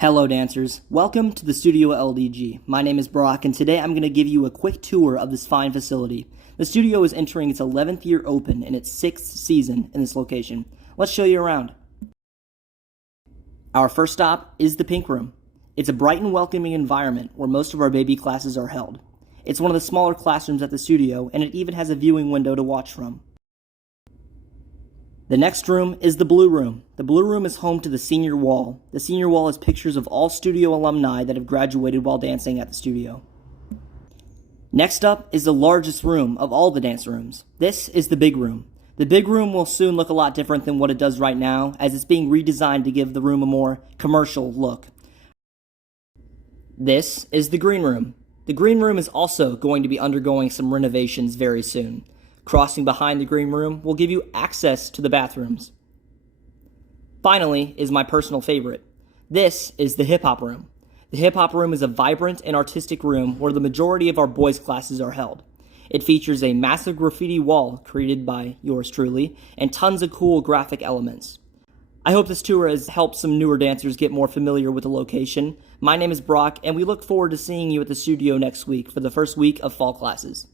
Hello dancers, welcome to the Studio LDG. My name is Brock and today I'm going to give you a quick tour of this fine facility. The studio is entering its 11th year open and its 6th season in this location. Let's show you around. Our first stop is the Pink Room. It's a bright and welcoming environment where most of our baby classes are held. It's one of the smaller classrooms at the studio and it even has a viewing window to watch from. The next room is the Blue Room. The Blue Room is home to the Senior Wall. The Senior Wall is pictures of all studio alumni that have graduated while dancing at the studio. Next up is the largest room of all the dance rooms. This is the Big Room. The Big Room will soon look a lot different than what it does right now, as it's being redesigned to give the room a more commercial look. This is the Green Room. The Green Room is also going to be undergoing some renovations very soon. Crossing behind the Green Room will give you access to the bathrooms. Finally is my personal favorite. This is the Hip Hop Room. The Hip Hop Room is a vibrant and artistic room where the majority of our boys' classes are held. It features a massive graffiti wall created by yours truly and tons of cool graphic elements. I hope this tour has helped some newer dancers get more familiar with the location. My name is Brock and we look forward to seeing you at the studio next week for the first week of fall classes.